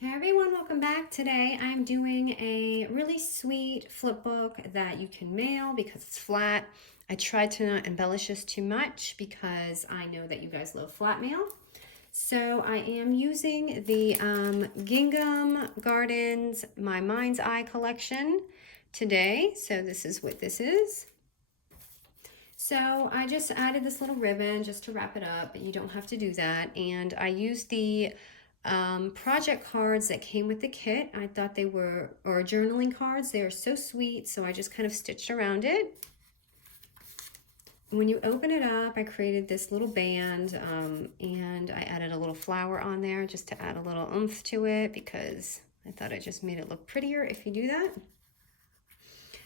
Hey everyone, welcome back. Today I'm doing a really sweet flip book that you can mail because it's flat. I tried to not embellish this too much because I know that you guys love flat mail. So I am using the Gingham Gardens My Mind's Eye collection today. So this is what this is. So I just added this little ribbon just to wrap it up, but you don't have to do that. And I used the project cards that came with the kit. I thought they were, or journaling cards. They are so sweet, so I just kind of stitched around it. When you open it up, I created this little band and I added a little flower on there just to add a little oomph to it because I thought it just made it look prettier if you do that.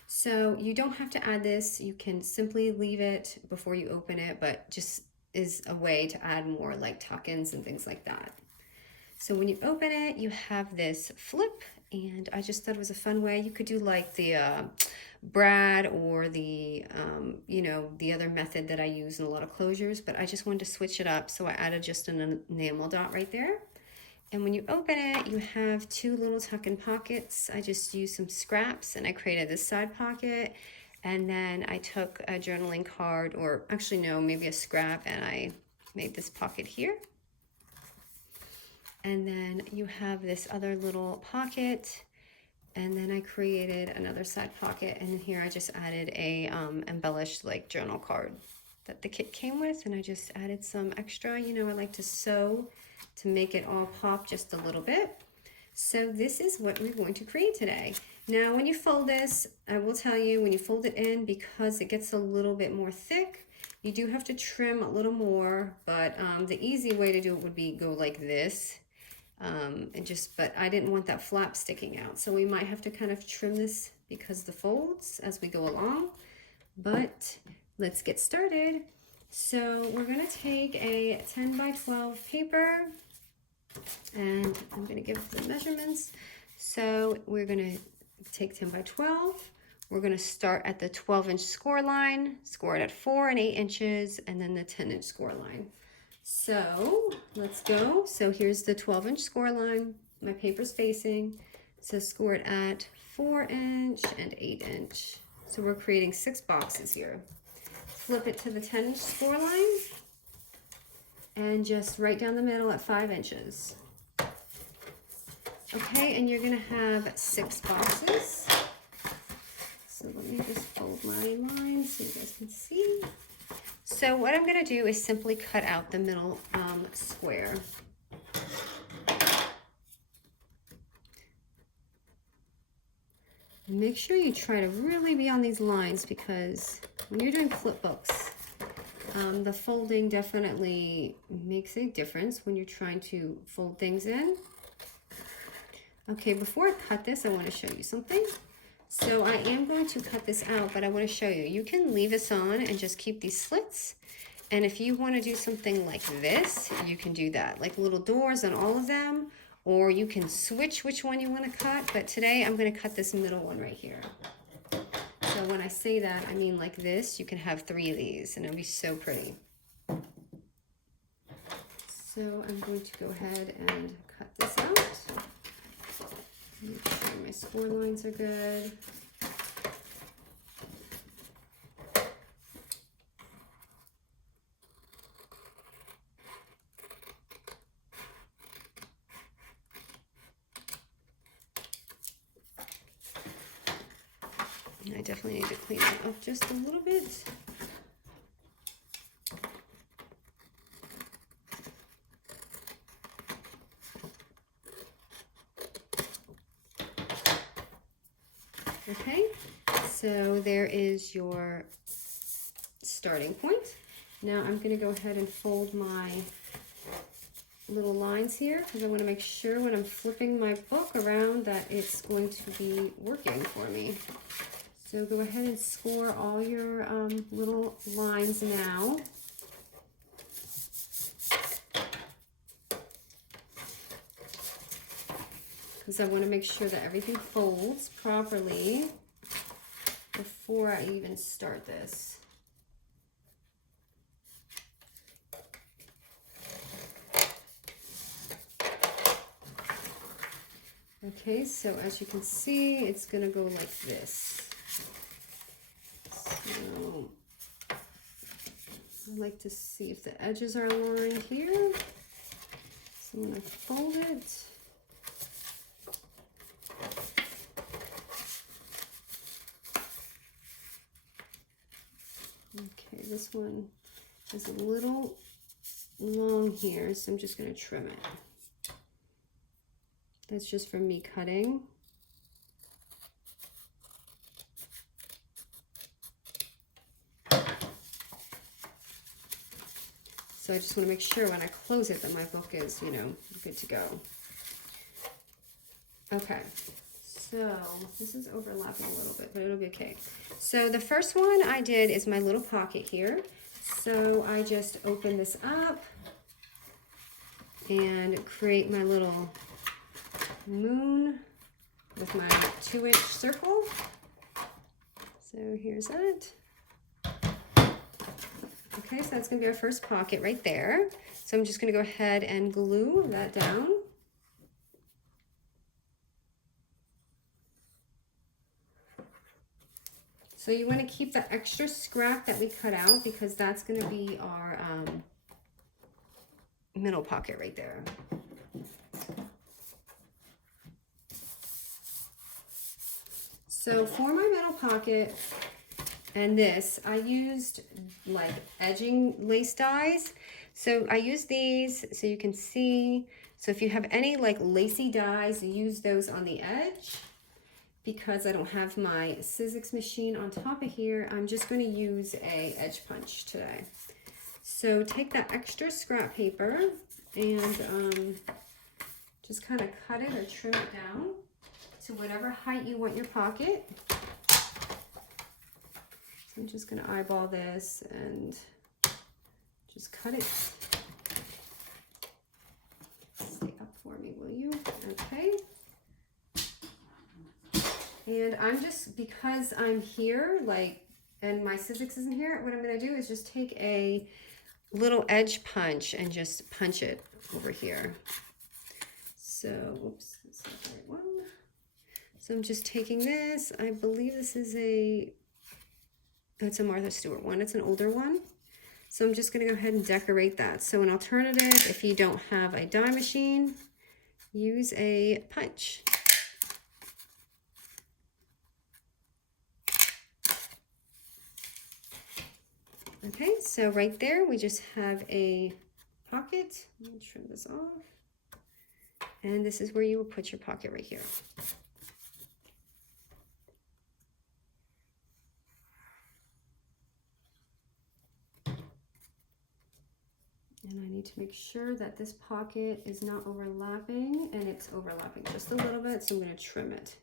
So you don't have to add this. You can simply leave it before you open it, but just is a way to add more like tuck-ins and things like that. So when you open it, you have this flip, and I just thought it was a fun way. You could do like the brad or the, the other method that I use in a lot of closures, but I just wanted to switch it up. So I added just an enamel dot right there. And when you open it, you have two little tuck-in pockets. I just used some scraps and I created this side pocket. And then I took a journaling card, or actually no, maybe a scrap, and I made this pocket here. And then you have this other little pocket, and then I created another side pocket, and here I just added a embellished like journal card that the kit came with, and I just added some extra. You know, I like to sew to make it all pop just a little bit. So this is what we're going to create today. Now when you fold this, I will tell you, when you fold it in, because it gets a little bit more thick, you do have to trim a little more, but the easy way to do it would be go like this. But I didn't want that flap sticking out. So we might have to kind of trim this because the folds as we go along, but let's get started. So we're gonna take a 10 by 12 paper, and I'm gonna give the measurements. So we're gonna take 10 by 12. We're gonna start at the 12-inch score line, score it at 4 and 8 inches, and then the 10-inch score line. So let's go. So here's the 12-inch score line. My paper's facing. So score it at 4-inch and 8-inch. So we're creating 6 boxes here. Flip it to the 10-inch score line and just right down the middle at 5 inches. Okay, and you're gonna have 6 boxes. So let me just fold my line so you guys can see. So what I'm gonna do is simply cut out the middle square. And make sure you try to really be on these lines, because when you're doing flip books, the folding definitely makes a difference when you're trying to fold things in. Okay, before I cut this, I want to show you something. So I am going to cut this out, but I want to show you. You can leave this on and just keep these slits. And if you want to do something like this, you can do that, like little doors on all of them, or you can switch which one you want to cut. But today I'm going to cut this middle one right here. So when I say that, I mean like this. You can have 3 of these and it'll be so pretty. So I'm going to go ahead and cut this out. Make sure my score lines are good. I definitely need to clean it up just a little bit. Okay, so there is your starting point. Now I'm going to go ahead and fold my little lines here because I want to make sure when I'm flipping my book around that it's going to be working for me. So go ahead and score all your little lines now. Because I want to make sure that everything folds properly before I even start this. Okay, so as you can see, it's gonna go like this. So I like to see if the edges are aligned here. So I'm gonna fold it. Okay, this one is a little long here, so I'm just gonna trim it. That's just from me cutting. So I just want to make sure when I close it that my book is, you know, good to go. Okay, so this is overlapping a little bit, but it'll be okay. So the first one I did is my little pocket here. So I just open this up and create my little moon with my 2-inch circle. So here's that. Okay, so that's gonna be our first pocket right there. So I'm just gonna go ahead and glue that down. So you wanna keep the extra scrap that we cut out because that's gonna be our middle pocket right there. So for my middle pocket and this, I used like edging lace dies. So I use these so you can see. So if you have any like lacy dies, use those on the edge. Because I don't have my Sizzix machine on top of here, I'm just going to use a edge punch today. So take that extra scrap paper and just kind of cut it or trim it down to whatever height you want your pocket. So I'm just going to eyeball this and just cut it. Stay up for me, will you? Okay. And I'm just, because I'm here, like, and my Sizzix isn't here, what I'm going to do is just take a little edge punch and just punch it over here. So, whoops, that's not the right one. So I'm just taking this. I believe this is it's a Martha Stewart one. It's an older one. So I'm just going to go ahead and decorate that. So an alternative, if you don't have a die machine, use a punch. Okay, so right there, we just have a pocket. Let me trim this off. And this is where you will put your pocket right here. And I need to make sure that this pocket is not overlapping, and it's overlapping just a little bit, so I'm going to trim it.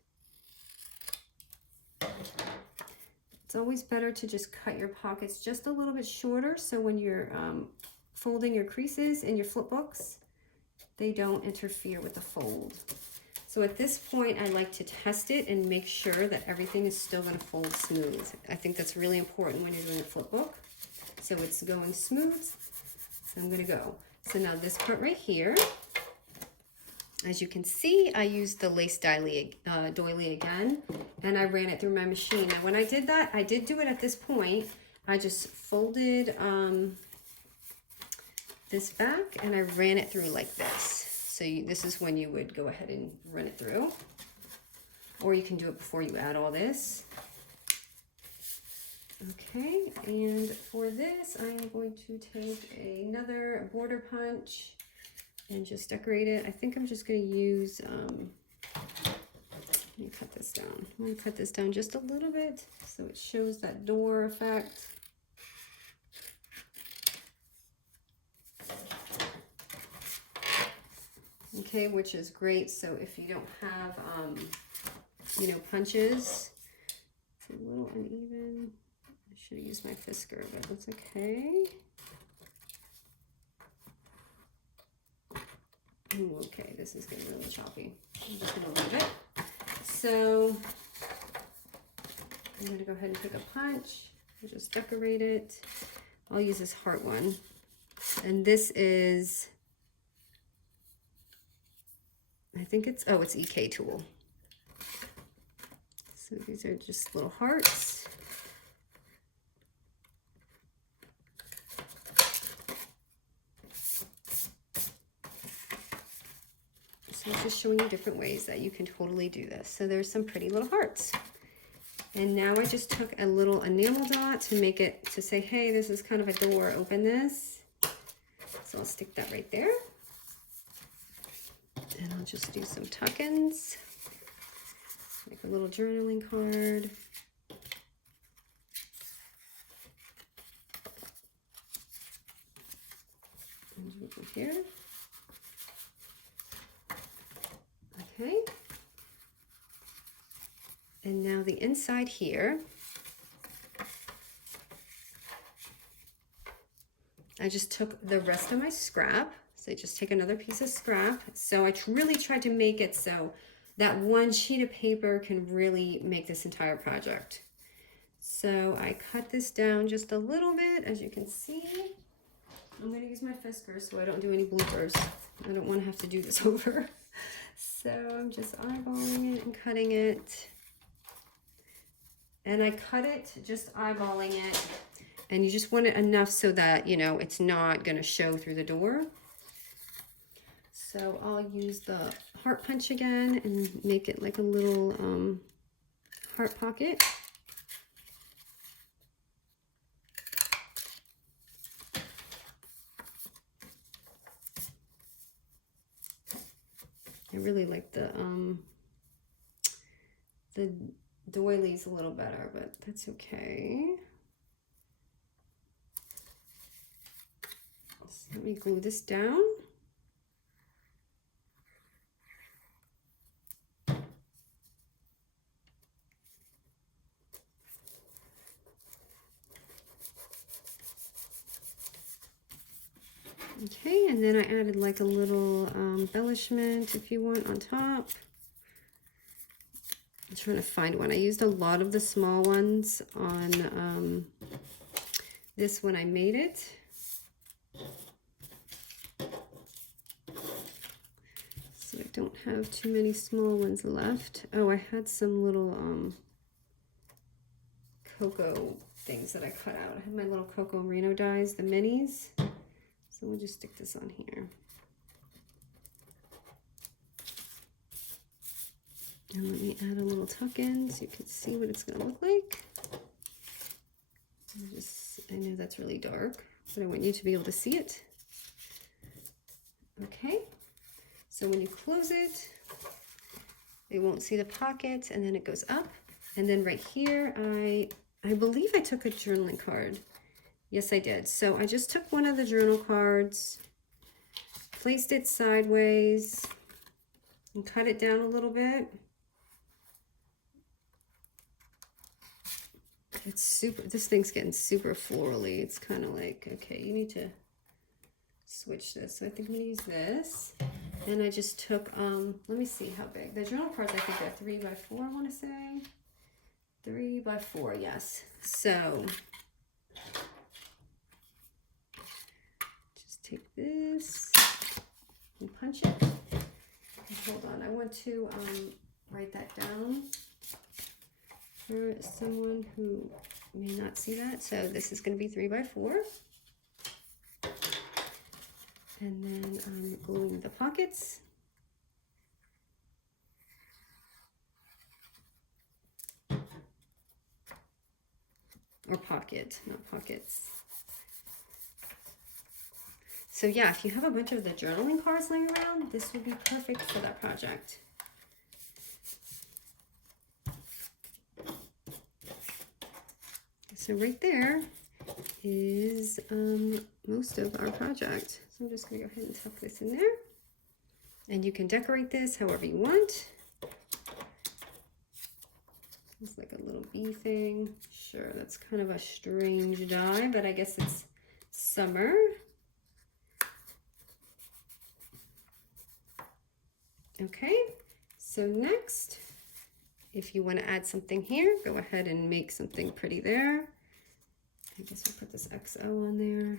It's always better to just cut your pockets just a little bit shorter, so when you're folding your creases in your flip books, they don't interfere with the fold. So at this point, I like to test it and make sure that everything is still going to fold smooth. I think that's really important when you're doing a flip book. So it's going smooth. So I'm going to go. So now this part right here, as you can see, I used the lace doily again, and I ran it through my machine. Now when I did that, I did do it at this point. I just folded this back and I ran it through like this. So this is when you would go ahead and run it through. Or you can do it before you add all this. Okay, and for this, I am going to take another border punch and just decorate it. I think I'm just going to use, let me cut this down. I'm going to cut this down just a little bit so it shows that door effect. Okay, which is great. So if you don't have, you know, punches, it's a little uneven. I should have used my Fisker, but that's okay. Ooh, okay, this is getting really choppy. I'm just gonna leave it. So I'm gonna go ahead and pick a punch and just decorate it. I'll use this heart one. And this is I think it's, oh, it's EK tool. So these are just little hearts. So it's just showing you different ways that you can totally do this. So there's some pretty little hearts. And now I just took a little enamel dot to make it, to say, hey, this is kind of a door, open this. So I'll stick that right there. And I'll just do some tuck-ins, like a little journaling card. And over here. Okay. And now the inside here, I just took the rest of my scrap. So I just take another piece of scrap. So I really tried to make it so that one sheet of paper can really make this entire project. So I cut this down just a little bit, as you can see. I'm going to use my Fisker so I don't do any bloopers. I don't want to have to do this over. So I'm just eyeballing it and cutting it. And I cut it just eyeballing it. And you just want it enough so that, you know, it's not going to show through the door. So I'll use the heart punch again and make it like a little heart pocket. I really like the doilies a little better, but that's okay. So let me glue this down. Okay, and then I added like a little embellishment if you want on top. I'm trying to find one. I used a lot of the small ones on this when I made it. So I don't have too many small ones left. Oh, I had some little cocoa things that I cut out. I had my little cocoa merino dies, the minis. So we'll just stick this on here. And let me add a little tuck in so you can see what it's going to look like. I know that's really dark, but I want you to be able to see it. Okay, so when you close it, you won't see the pocket, and then it goes up. And then right here, I believe I took a journaling card. Yes, I did. So I just took one of the journal cards, placed it sideways, and cut it down a little bit. It's super, this thing's getting super florally. It's kind of like, okay, you need to switch this. So I think I'm gonna use this. And I just took, let me see how big. The journal cards, I think they're 3 by 4, I wanna say. 3 by 4, yes. So, just take this and punch it. And hold on, I want to write that down for someone who may not see that. So this is going to be 3 by 4. And then I'm gluing the pockets. Or pocket, not pockets. So yeah, if you have a bunch of the journaling cards laying around, this would be perfect for that project. So right there is most of our project. So I'm just going to go ahead and tuck this in there. And you can decorate this however you want. It's like a little bee thing. Sure, that's kind of a strange die, but I guess it's summer. Okay, so next, if you want to add something here, go ahead and make something pretty there. I guess we'll put this XO on there.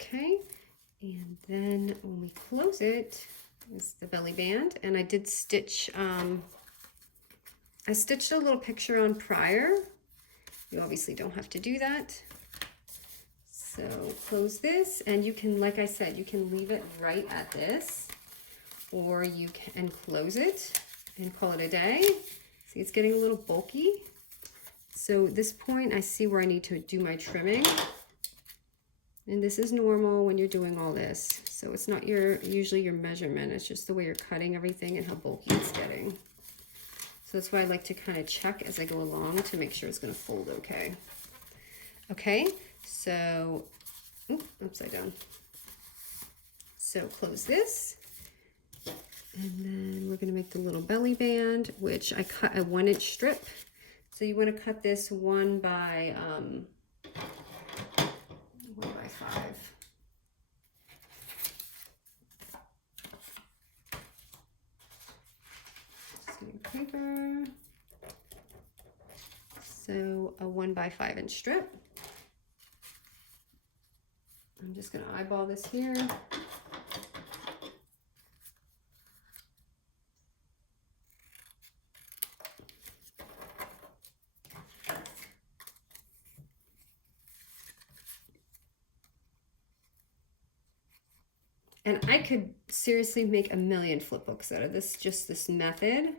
Okay, and then when we close it, is the belly band, and I did stitch, I stitched a little picture on prior. You obviously don't have to do that. So close this, and you can, like I said, you can leave it right at this, or you can close it and call it a day. See, it's getting a little bulky. So at this point, I see where I need to do my trimming. And this is normal when you're doing all this. So it's not usually your measurement, it's just the way you're cutting everything and how bulky it's getting. So that's why I like to kind of check as I go along to make sure it's gonna fold okay. Okay, so, upside down. So close this. And then we're gonna make the little belly band, which I cut a 1-inch strip. So you wanna cut this 1 by 5. Just getting paper. So a 1 by 5-inch strip. I'm just gonna eyeball this here. And I could seriously make a million flip books out of this, just this method,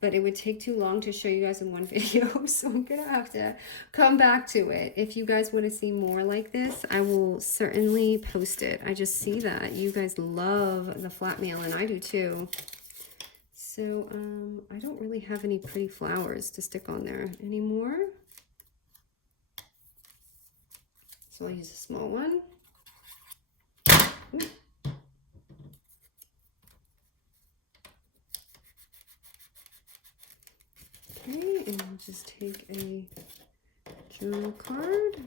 but it would take too long to show you guys in one video, so I'm gonna have to come back to it. If you guys want to see more like this, I will certainly post it. I just see that you guys love the flat mail, and I do too. So I don't really have any pretty flowers to stick on there anymore. So I'll use a small one. Ooh. Okay, and I'll just take a journal card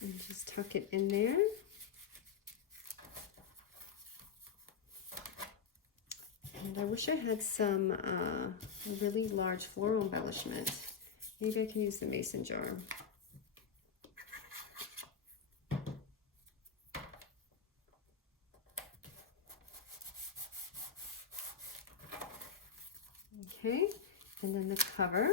and just tuck it in there. And I wish I had some really large floral embellishment. Maybe I can use the mason jar. Okay, and then the cover.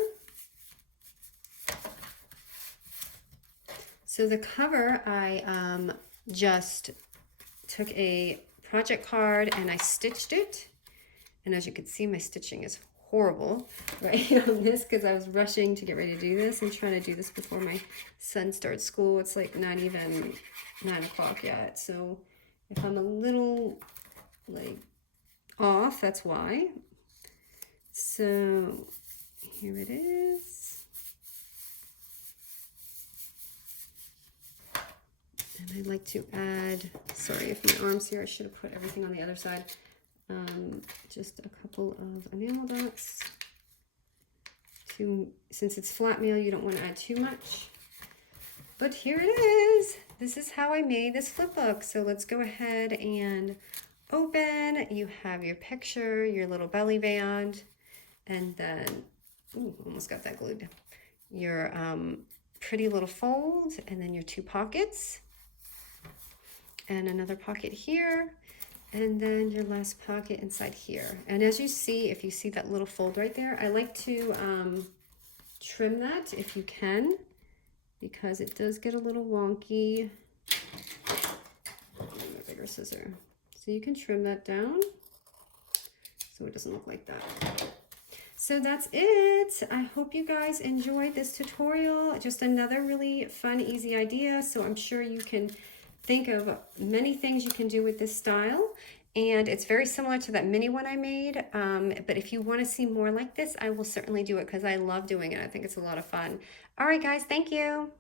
So the cover, I just took a project card and I stitched it. And as you can see, my stitching is horrible right on this because I was rushing to get ready to do this. I'm trying to do this before my son starts school. It's like not even 9 o'clock yet. So if I'm a little like off, that's why. So here it is. And I'd like to add, sorry if my arm's here, I should have put everything on the other side. Just a couple of enamel dots. Since it's flat mail, you don't want to add too much. But here it is. This is how I made this flip book. So let's go ahead and open. You have your picture, your little belly band. And then, ooh, almost got that glued. Your pretty little fold, and then your 2 pockets. And another pocket here. And then your last pocket inside here. And as you see, if you see that little fold right there, I like to trim that if you can, because it does get a little wonky. I'll need a bigger scissor. So you can trim that down so it doesn't look like that. So that's it. I hope you guys enjoyed this tutorial. Just another really fun, easy idea. So I'm sure you can think of many things you can do with this style. And it's very similar to that mini one I made. But if you want to see more like this, I will certainly do it because I love doing it. I think it's a lot of fun. All right, guys, thank you.